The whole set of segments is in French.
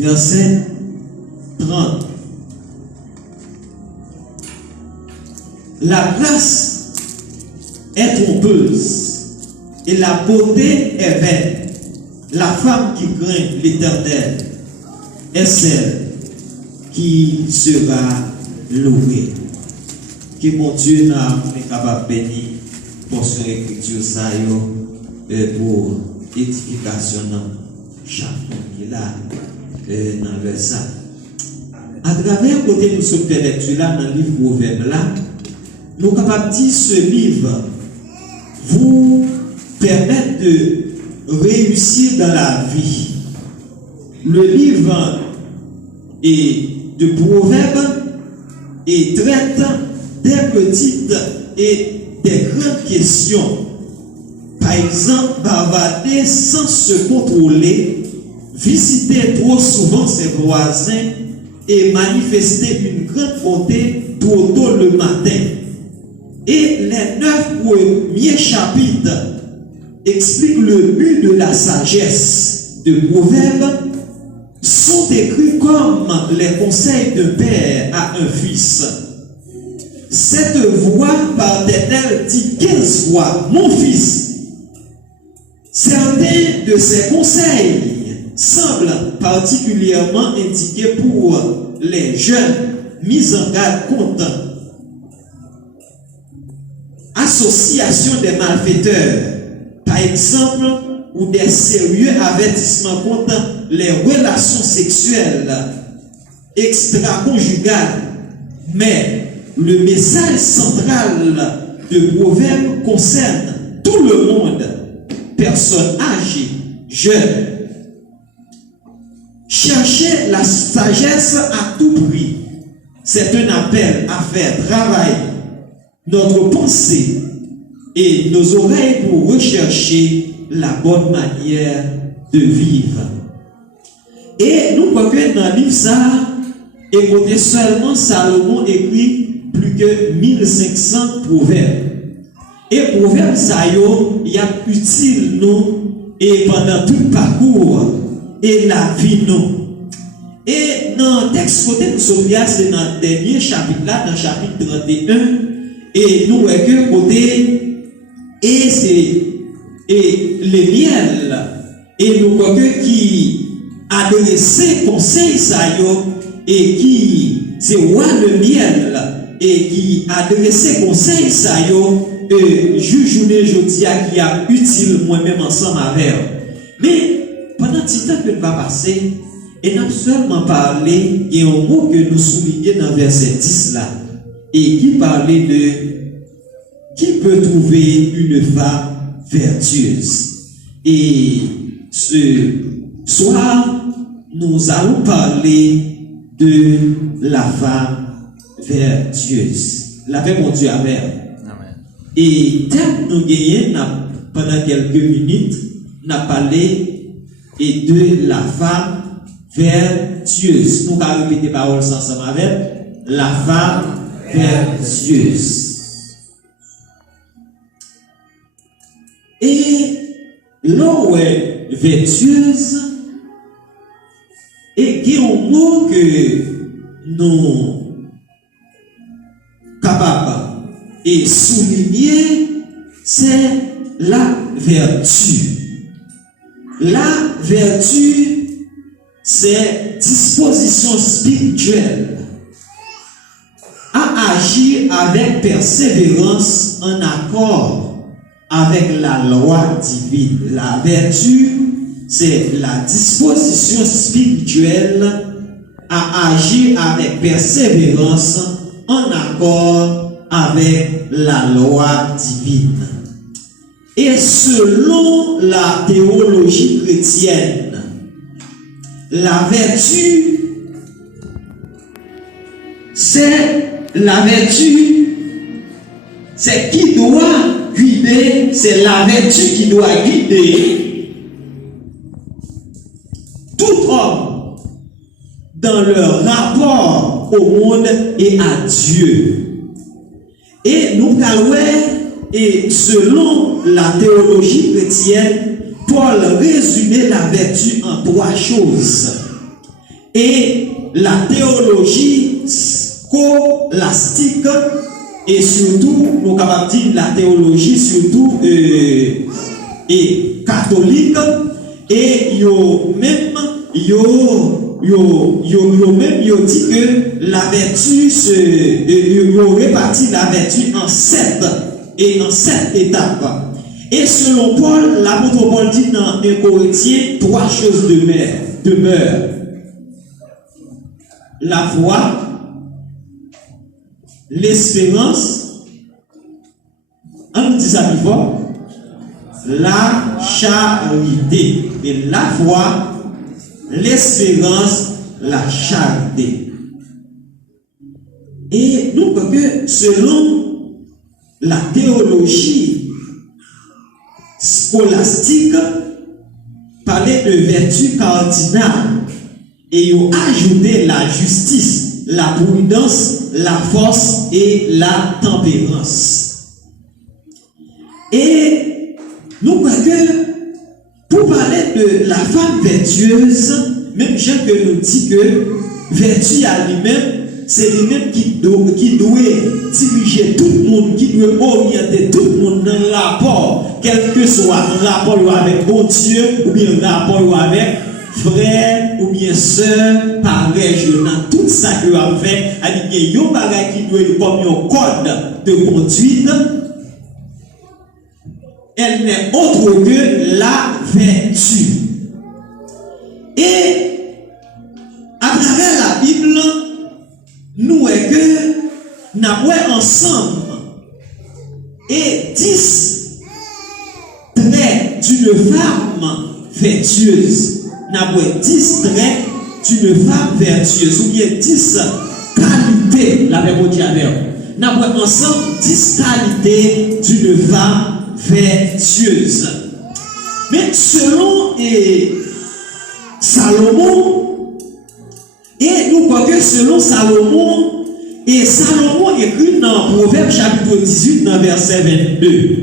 verset 30. La grâce est trompeuse et la beauté est vaine. La femme qui craint l'Éternel est celle qui sera louée. Que mon Dieu n'a capable de bénir pour son écriture ça pour édification chaque qui est là dans le ça. À travers côté nous sommes fait lecture là dans le livre Proverbe là, nous sommes capables de dire ce livre vous permet de réussir dans la vie. Le livre de Proverbes et traite des petites et des grandes questions. Par exemple, bavarder sans se contrôler, visiter trop souvent ses voisins et manifester une grande bonté trop tôt le matin. Et les 9 premiers chapitres expliquent le but de la sagesse de Proverbes sont écrits comme les conseils de père à un fils. Cette voix paternelle dit 15 fois, mon fils. Certains de ces conseils semblent particulièrement indiqués pour les jeunes mis en garde contre association des malfaiteurs, par exemple, ou des sérieux avertissements contre les relations sexuelles extra-conjugales. Mais le message central de Proverbe concerne tout le monde, personnes âgées, jeunes. Chercher la sagesse à tout prix, c'est un appel à faire travailler notre pensée et nos oreilles pour rechercher la bonne manière de vivre. Et nous voyons que dans le livre ça, écoutez seulement Salomon écrit plus que 1500 proverbes. Et proverbes ça y a utile nous et pendant tout le parcours et la vie nous. Et dans le texte côté nous sommes c'est dans le dernier chapitre là, dans le chapitre 31, et nous voyons que côté et c'est le miel et nous voyons qui adressé conseil ça et qui c'est roi le miel et qui adressé conseil ça journée jeudi qui a utile moi-même ensemble avec. Mais pendant ce temps que nous va passer et n'a seulement parlé il y a un mot que nous soulignons dans verset 10 là et qui parlait de qui peut trouver une femme vertueuse. Et ce soir, nous allons parler de la femme vertueuse. La paix, mon Dieu, amen. Amen. Et tel nous gagnons pendant quelques minutes, nous avons parlé de la femme vertueuse. Nous allons répéter les paroles ensemble avec la femme vertueuse. Et l'eau est vertueuse et qui est un mot que nous capables et souligner, c'est la vertu. La vertu, c'est disposition spirituelle à agir avec persévérance en accord avec la loi divine. La vertu, c'est la disposition spirituelle à agir avec persévérance en accord avec la loi divine. Et selon la théologie chrétienne, la vertu, c'est qui doit guider, c'est la vertu qui doit guider tout homme dans leur rapport au monde et à Dieu. Et nous parlons, et selon la théologie chrétienne, Paul résumait la vertu en 3 choses. et la théologie scolastique et surtout, nous sommes capables de dire la théologie surtout et catholique et yo même dit que la vertu yo répartit la vertu en sept étapes. Et selon Paul, l'apôtre Paul dit dans 1 Corinthiens, 3 choses demeurent. La foi, l'espérance, on dit ça plus fort, la charité. Et la foi, l'espérance, la charité. Et nous voyons que selon la théologie scolastique, parlait de vertu cardinale et ils ont ajouté la justice, la prudence, la force et la tempérance. Et nous voyons que pour parler de la femme vertueuse, même Jean que nous dit que vertu à lui-même, c'est lui-même qui doit diriger tout le monde, qui doit orienter tout le monde dans le rapport, quel que soit un rapport avec bon Dieu, ou bien un rapport avec frère, ou bien soeur, pareil, dans tout ça que vous avez fait, il y a un bagage qui doit être comme un code de conduite. Elle n'est autre que la vertu. Et à travers la Bible, nous avons ensemble et 10 traits d'une femme vertueuse. Nous avons 10 traits d'une femme vertueuse, ou bien 10 qualités, la Bible dit avec. Nous avons ensemble 10 qualités d'une femme vertueuse. Mais selon Salomon, et nous voyons que selon Salomon, et Salomon écrit dans Proverbe chapitre 18, dans verset 22,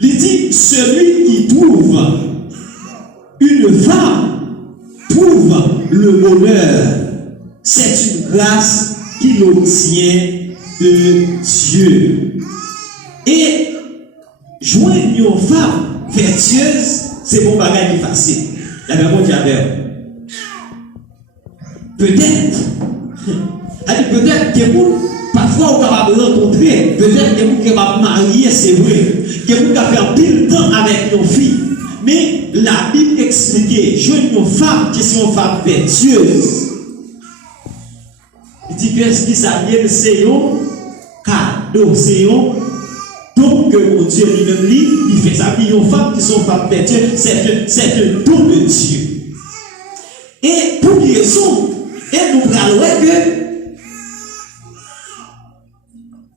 il dit, celui qui trouve une femme trouve le bonheur. C'est une grâce qui l'obtient de Dieu. Et joindre une femme vertueuse, c'est mon bagage qui facile. La Bible dit peut-être, peut-être que vous, parfois, vous avez rencontré, peut-être que vous avez marié, c'est vrai, que vous avez fait un pile temps avec nos filles. Mais la Bible explique, joindre une femme qui est une femme vertueuse. Il dit que ce qui s'appelle, c'est un cadeau, c'est un don que mon Dieu lui-même il fait ça. Puis une femme qui sont femmes vertueuses, c'est un don de Dieu. Et pour qui raison, et nous parlons que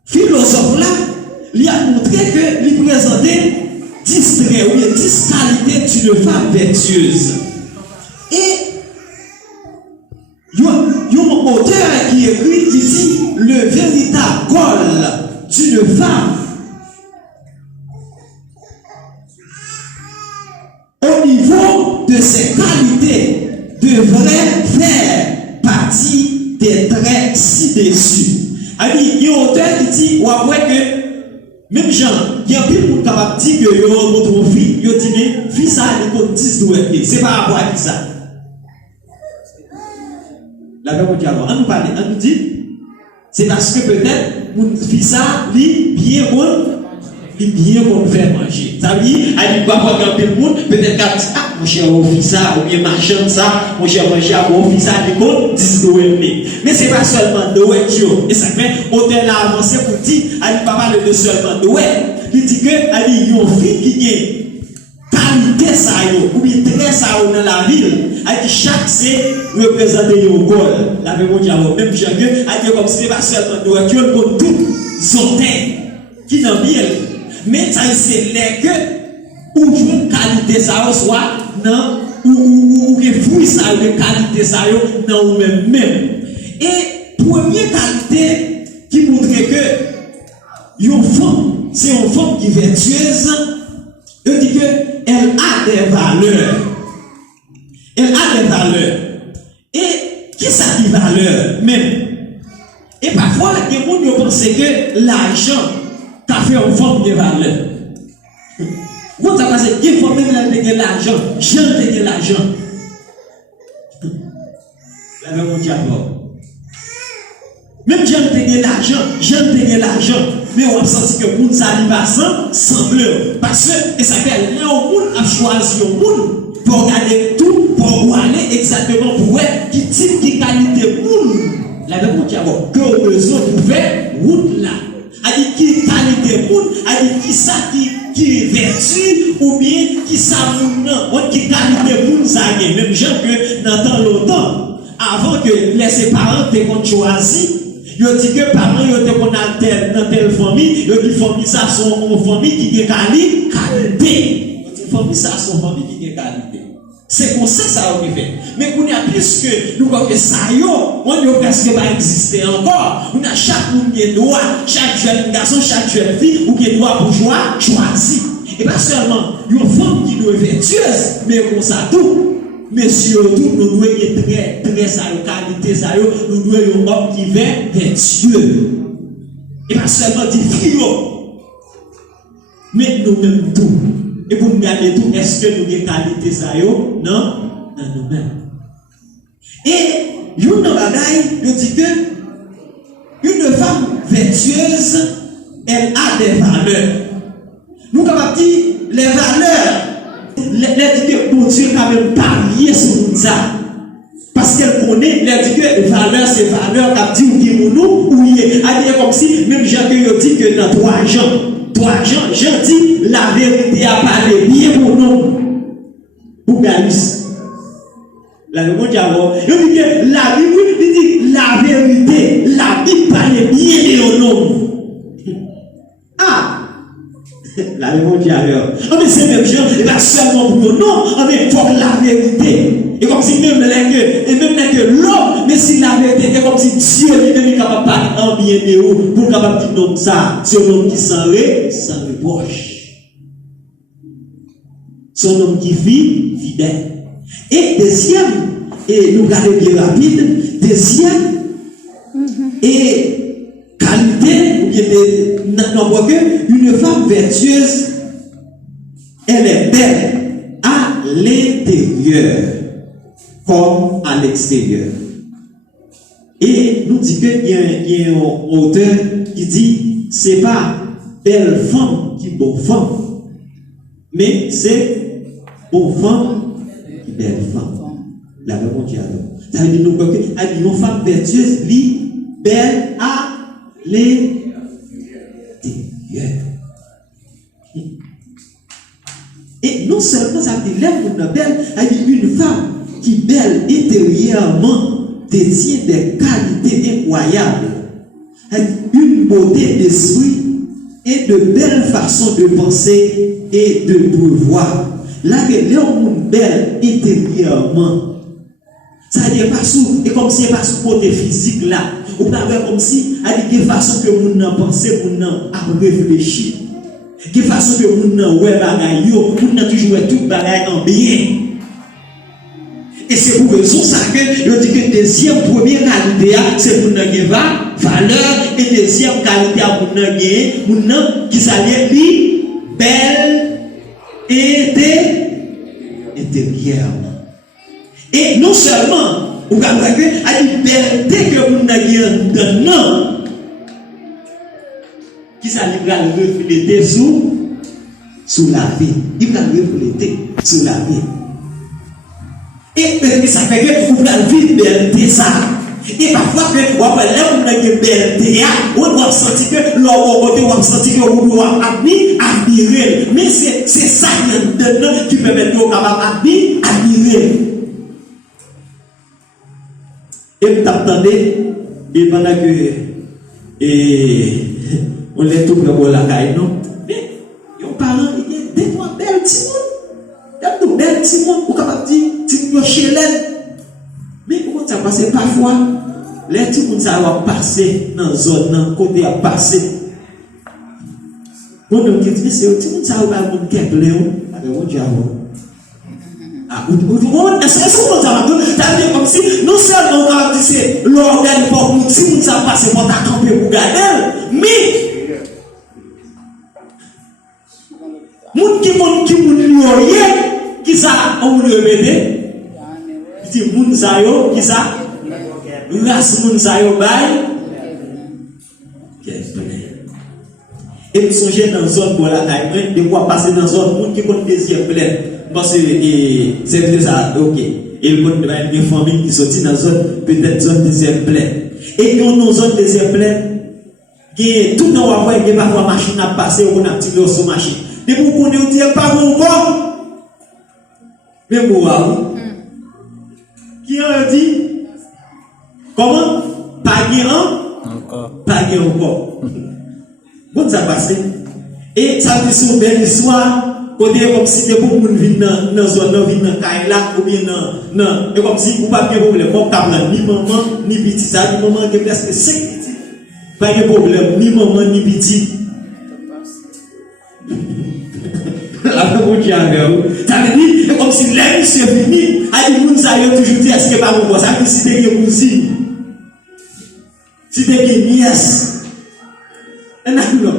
philosophe là, il a montré que il présentait 10 traits ou 10 qualités d'une femme vertueuse. Et il y a un auteur qui écrit, il dit, le véritable goal d'une femme au niveau de ses qualités devrait faire partie des traits ci-dessus. Il y a un auteur qui dit, ou après que même gens, il y a un peu de monde capable de dire que vous rencontrez une fille, vous dites, mais fille ça, elle compte 10 doués. C'est pas rapport à qui ça. La Bible dit alors, on nous parle, on nous dit, c'est parce que peut-être, une fille ça, lui, bien bon faire manger. Ça veut dire, elle va pas regarder le monde, peut-être qu'elle dit, ah, mon cher, on fait ça, ou bien machin ça, mon cher, on fait ça, du compte 10 doués. Mais c'est pas seulement doué, et ça fait, auteur l'a avancé pour dire, elle va parler de seulement doué. Il dit que, elle dit, il y a une fille qui est qualité ça, ou bien très ça dans la ville. Elle dit, chaque c'est représenter un goal. La même chose, même chacun, elle dit, comme si c'est pas seulement doué, tu as pour tout zotin qui n'en vient. Mais ça, c'est les que, ou une qualité ça, soit, non, ou que fruit ça, ou qualité ça, non, ou même. Et première qualité qui montre que une femme, c'est une femme qui est vertueuse, elle dit qu'elle a des valeurs. Elle a des valeurs. Et qui valeur même. Et parfois, les gens pensent que l'argent t'a fait une forme de valeur. Vous avez passé une fois même de l'argent, j'aime de l'argent. La même diable. Même j'aime de l'argent, mais on a senti que pour ça arrive à semble. Parce que, et ça fait, le monde a choisi le monde pour regarder tout, pour aller exactement pour voir qui type, qui qualité monde. La même diable, que vous besoin pour faire route là. A dit qui qualité monde, a dit qui ça qui vertu, ou bien qui ça monde, qui qualité monde ça même gens que dans tant longtemps, avant que les parents te choisi. Yo dit que parents yo te qu'on a dans telle famille, yo dit famille ça sont une famille qui a qualité. Yo dit famille ça sont famille qui a qualité. C'est comme ça on fait. Mais qu'on a plus que nous comme ça on yo presque pas exister encore. On a chaque monde qui droit, chaque jeune garçon, chaque jeune fille ou qui droit bourgeois choisi. Et pas seulement une femme qui doit être vertueuse, mais comme ça tout. Mais surtout, nous devons être très qualité, nous devons être un homme qui est vertueux. Et pas seulement des filles, mais nous-mêmes tout. Et pour nous garder tout, est-ce que nous avons qualité, non? Non, nous-mêmes. Et, une bagaille, nous dit que une femme vertueuse, elle a des valeurs. Nous avons dit les valeurs. Les dit que mon Dieu quand même parier sur ça. Parce qu'elle connaît, les dit que valeur, c'est valeur, qui dit ou nous, ou y est. Elle dit comme si, même Jean que dit que dans 3 Jean, Jean dit la vérité a parlé bien pour nous. Pour Galice. La Bible dit alors, il dit que la Bible dit la vérité, la Bible parle bien de nous. Ah! La Bible dit alors. Mais c'est même gens, et pas seulement pour nous, non, mais pour la vérité. Et comme si même que l'homme, mais si la vérité, c'est comme si Dieu lui-même est capable de parler en bien de vous, pour capable de dire non, ça, c'est un homme qui s'en reproche. C'est un homme qui vit fidèle. Et deuxième, et nous regardons bien rapide, deuxième, et qualité, ou bien on voit que une femme vertueuse, elle est belle à l'intérieur comme à l'extérieur. Et nous dit qu'il y a un auteur qui dit c'est pas belle femme qui bonne femme, mais c'est bonne femme qui belle femme. La même chose. Ça veut dire que une femme vertueuse, lui, belle à l'intérieur. Et non seulement ça dit l'aime belle, une femme qui belle intérieurement détient des qualités incroyables, une beauté d'esprit et de belles façons de penser et de prévoir. Là que l'homme belle intérieurement, ça veut dire pas sous, et comme si c'est pas sous côté physique là, ou pas comme si à de façon que vous n'en pensez, vous n'en réfléchir, de façon que vous n'en ouais bagaille, vous n'en toujours tout bagaille en bien. Et c'est pour raison ça que je dis que deuxième première qualité c'est pour nous valeur et deuxième qualité pour nous qui s'allie li belle et intérieurement. Et non seulement vous avez que la liberté que vous n'avez dedans qui s'allie va refléter sous la vie. Il va refléter sous la vie. Et ça fait que vous avez vivre liberté ça. Et parfois que vous avez une liberté, on doit sentir que l'on va sentir que vous doit admirer. Mais c'est ça qui permet de vous admirer. Et vous attendez, et pendant que on est tout près de la caille, non? Mais vos parents, il y a des fois belles petits monde. Il y a des belles petits monde pour capable dire, tu peux chez l'aide. Mais comment ça passe parfois? Les petits monde ça va passer dans la zone, dans le côté à passer. On me dit, mais c'est un petit monde ça va pas mon cœur plein. Avec mon diable. Ah, c'est comme si, non seulement on va dire c'est c'est l'organe pour nous, si nous avons passé pour ta camper pour garder, mais, moun qui ça, on le répète, dit moun zayo, qui ça, race moun zayo bay, et nous sommes dans une zone pour la taille, de quoi passer dans une zone, moun qui compte désir plein, parce que c'est ça, ok. Et il y a une famille qui sortit dans une zone, peut-être zone désert plein. Et nous, dans une zone désert plein, tout le monde va voir, il n'y a pas de machine à passer, on a tiré sur machine. Et vous connaissez, vous dites pas bon corps. Mais moi, qui a dit? Comment? Pas encore. Pas encore. Bon, ça passe. Et ça veut dire une belle histoire. Côté comme si des gens viennent dans la zone, viennent dans Kaila, ou bien non. Et comme si vous n'avez pas de problème, ni maman, ni petit, ça, ni maman qui est presque 5 petits. Pas de problème, ni maman, ni petit. La vous qui a ça veut dire, comme si l'homme se venu, à dit, vous avez toujours dit, est-ce que pas vous, ça veut dire, si t'es une cousine, si t'es une nièce, non.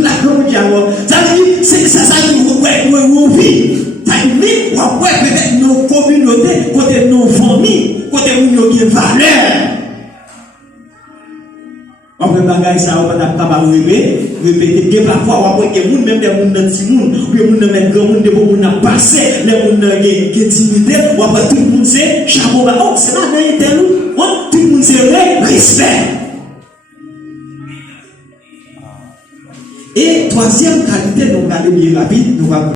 La ça veut dire, c'est ça que vous vivez. Ça veut dire, vous peut-être nos communautés, côté nos familles, côté nous qui valeur. On peut bagailler ça, on peut pas répéter. Parfois, on peut que nous, même les gens dans petit monde, ou les gens mettre grand monde, les gens passé, les gens qui intimidé, on peut tout le monde c'est chapeau bas. C'est pas rien tel tout le monde c'est respect. Et troisième qualité, nous allons bien rapide, nous allons